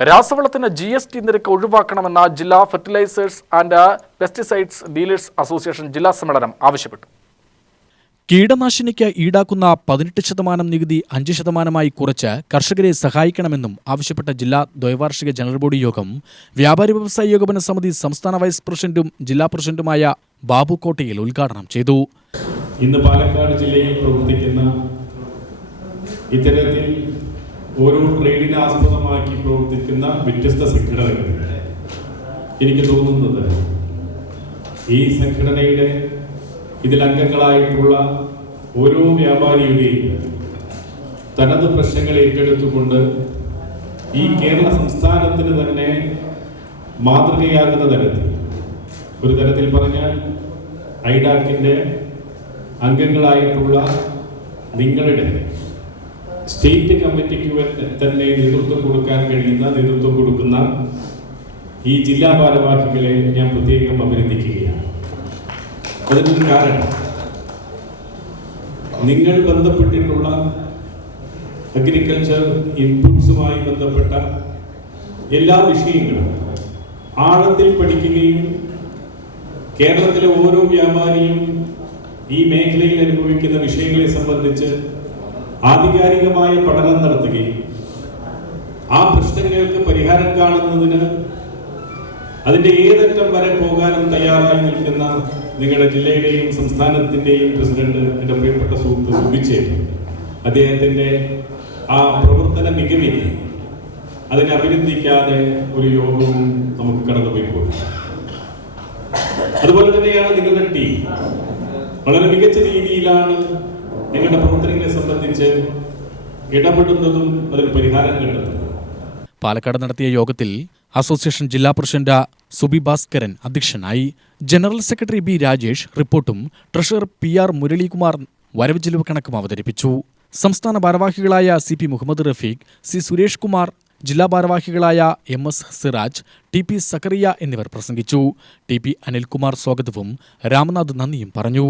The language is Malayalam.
രാസവളത്തിന് GST നിരക്ക് ഒഴിവാക്കണമെന്ന ജില്ലാ fertilisers and pesticides dealers association ജില്ലാ സമ്മേളനം ആവശ്യപ്പെട്ടു. കീടനാശിനിക്ക് ഈടാക്കുന്ന 18% നികുതി 5% കുറച്ച് കർഷകരെ സഹായിക്കണമെന്നും ആവശ്യപ്പെട്ട ജില്ലാ ദ്വൈവാർഷിക ജനറൽ ബോഡി യോഗം വ്യാപാരി വ്യവസായ ഏകോപന സമിതി സംസ്ഥാന വൈസ് പ്രസിഡന്റും ജില്ലാ പ്രസിഡന്റുമായ ബാബു കോട്ടയിൽ ഉദ്ഘാടനം ചെയ്തു. ഇന്ന് പാലക്കാട് ജില്ലയിൽ പ്രവർത്തിക്കുന്ന ഇത്തരത്തിൽ ഓരോ ട്രേഡിനെ ആസ്പദമാക്കി പ്രവർത്തിക്കുന്ന വ്യത്യസ്ത സംഘടനകൾ, എനിക്ക് തോന്നുന്നത് ഈ സംഘടനയുടെ ഇതിൽ അംഗങ്ങളായിട്ടുള്ള ഓരോ വ്യാപാരിയുടെയും തനത് പ്രശ്നങ്ങൾ ഏറ്റെടുത്തുകൊണ്ട് ഈ കേരള സംസ്ഥാനത്തിന് തന്നെ മാതൃകയാകുന്ന തരത്തിൽ, ഒരു തരത്തിൽ പറഞ്ഞാൽ ഐഡാക്കിൻ്റെ അംഗങ്ങളായിട്ടുള്ള നിങ്ങളുടെ സ്റ്റേറ്റ് കമ്മിറ്റിക്ക് തന്നെ നേതൃത്വം കൊടുക്കുന്ന ഈ ജില്ലാ ഭാരവാഹികളെ ഞാൻ പ്രത്യേകം അഭിനന്ദിക്കുകയാണ്. അതിനൊരു കാരണം, നിങ്ങൾ ബന്ധപ്പെട്ടിട്ടുള്ള അഗ്രികൾച്ചർ ഇൻപുട്സുമായി ബന്ധപ്പെട്ട എല്ലാ വിഷയങ്ങളും ആഴത്തിൽ പഠിക്കുകയും കേരളത്തിലെ ഓരോ വ്യാപാരിയും ഈ മേഖലയിൽ അനുഭവിക്കുന്ന വിഷയങ്ങളെ സംബന്ധിച്ച് ആധികാരികമായ പഠനം നടത്തുകയും ആ പ്രശ്നങ്ങൾക്ക് പരിഹാരം കാണുന്നതിന് അതിൻ്റെ ഏതറ്റം വരെ പോകാനും തയ്യാറായി നിൽക്കുന്ന നിങ്ങളുടെ ജില്ലയുടെയും സംസ്ഥാനത്തിൻ്റെയും പ്രസിഡന്റ്, എൻ്റെ പ്രിയപ്പെട്ട സുഹൃത്ത് സുബിച്ചേട്ടൻ, അദ്ദേഹത്തിൻ്റെ ആ പ്രവർത്തന മികവിനെ അതിനെ അഭിനന്ദിക്കാതെ ഒരു യോഗവും നമുക്ക് കടന്നുപോയിപ്പോകും. അതുപോലെ തന്നെയാണ് നിങ്ങളുടെ ടീം വളരെ മികച്ച രീതിയിലാണ് നിങ്ങളുടെ പ്രവർത്തനങ്ങളെ സംബന്ധിച്ച് ഇടപെടുന്നതും അതിന് പരിഹാരം കണ്ടെത്തുന്നതും. പാലക്കാട് നടത്തിയ യോഗത്തിൽ അസോസിയേഷൻ ജില്ലാ പ്രസിഡന്റ് സുബി ഭാസ്കരൻ അധ്യക്ഷനായി. ജനറൽ സെക്രട്ടറി ബി രാജേഷ് റിപ്പോർട്ടും ട്രഷറർ PR മുരളീകുമാർ വരവ് ചെലവ് കണക്കും അവതരിപ്പിച്ചു. സംസ്ഥാന ഭാരവാഹികളായ CP മുഹമ്മദ് റഫീഖ്, C സുരേഷ് കുമാർ, ജില്ലാ ഭാരവാഹികളായ MS സിറാജ്, TP സക്കറിയ എന്നിവർ പ്രസംഗിച്ചു. TP അനിൽകുമാർ സ്വാഗതവും രാമനാഥ് നന്ദിയും പറഞ്ഞു.